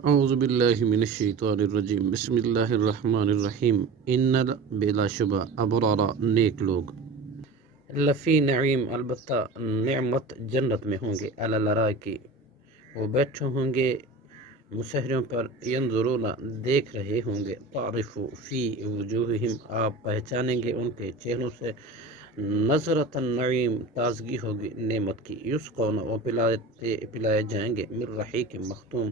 اعوذ باللہ من الشیطان الرجیم بسم اللہ الرحمن الرحیم ان بلا شبہ ابرارا نیک لوگ لفی نعیم البتہ نعمت جنت میں ہوں گے علی الارائکی وہ بیٹھے ہوں گے مسہروں پر ینظرون دیکھ رہے ہوں گے تعرف فی وجوہہم آپ پہچانیں گے ان کے چہروں سے نظرۃ النعیم تازگی ہوگی نعمت کی یسقون وہ پلائے جائیں گے من رحیق مختوم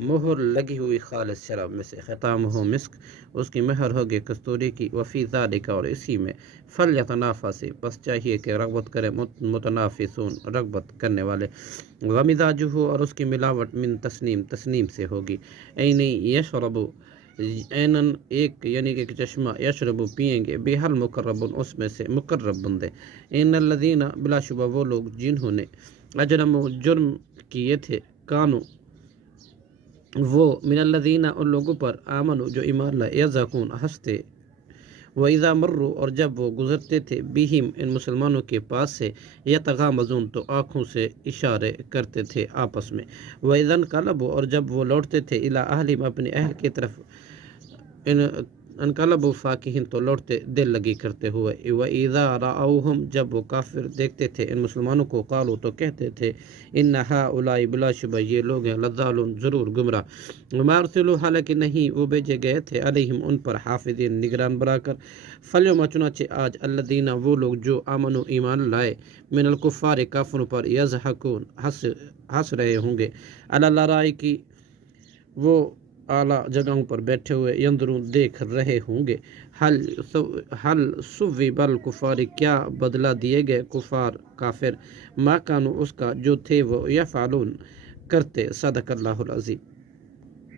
مہر لگی ہوئی خالص شراب میں سے ختام ہو مسک اس کی مہر ہوگی کستوری کی وفی ذالک اور اسی میں فلیتنافس بس چاہیے کہ رغبت کرے متنافسون رغبت کرنے والے ومزاجہ اور اس کی ملاوٹ من تسنیم سے ہوگی اینی یشرب اینن ایک یعنی کہ چشمہ یشرب پئیں گے بحل مقربن اس میں سے مقرب بندے ان الذین بلا شبہ وہ لوگ جنہوں نے اجرم جرم کیے تھے کانو وہ من الذین ان لوگوں پر آمنوا جو ایمان لائے یضحکون ہنستے وَإِذَا مَرُّوا اور جب وہ گزرتے تھے بِهِمْ ان مسلمانوں کے پاس سے یتغامزون تو آنکھوں سے اشارے کرتے تھے آپس میں وَإِذَا انقلبوا اور جب وہ لوٹتے تھے الی اہلہم اپنے اہل کی طرف انقلبوا فاکہین تو لوٹتے دل لگی کرتے ہوئے وَإِذَا رَأَوْهُمْ جب وہ کافر دیکھتے تھے ان مسلمانوں کو قالوا تو کہتے تھے ان ہؤلاء بلا شبہ یہ لوگ ہیں لضالون ضرور گمراہ وما ارسلوا حالانکہ نہیں وہ بھیجے گئے تھے علیہم ان پر حافظین نگران بنا کر فلیوم چنانچہ آج الذین وہ لوگ جو آمنوا ایمان لائے من الکفار کافروں پر یضحکون ہنس رہے ہوں گے علی الارائک وہ اعلیٰ جگہوں پر بیٹھے ہوئے ینظرون دیکھ رہے ہوں گے حل ثوب الکفار کیا بدلہ دیے گئے کفار کافر ما کانوا اس کا جو تھے وہ یفعلون کرتے صدق اللہ العظیم